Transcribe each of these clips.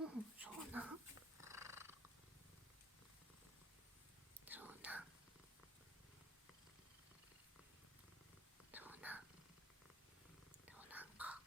うん、そうなん。そうなん。そうなん。そうなんか。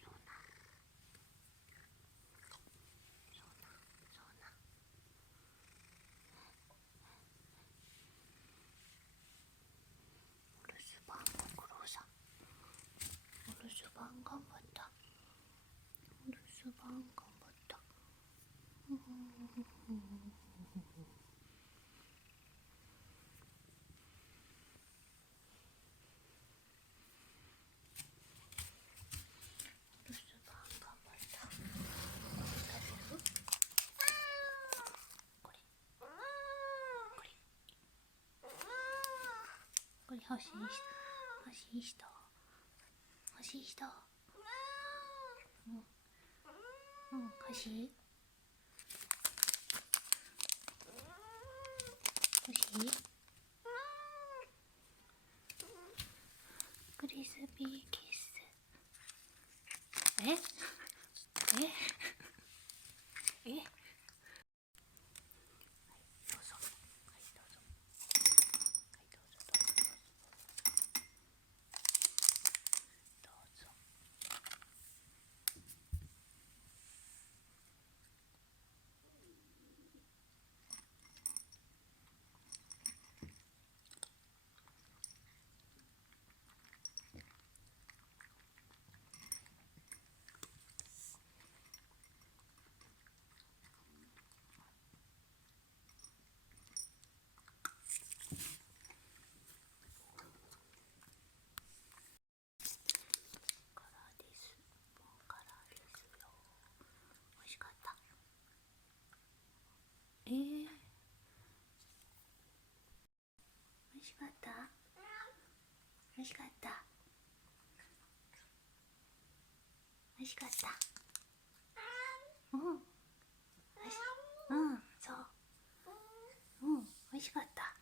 そうなん。そうなん。そうなん。お留守番ご苦労さん。お留守番頑張った。お留守番頑張った。お留守番頑張った。食べる？これ。これ。これ欲しい人。欲しい人。欲しい人。うん。うん、欲しい？欲しい？クリスピーキッス。え？え？え？どうぞ。はいどうぞ。はいどうぞどうぞどうぞ。カラーです。もうカラーですよ。美味しかった。美味しかった。美味しかった。美味しかった。うん。うん、そう。うん、美味しかった。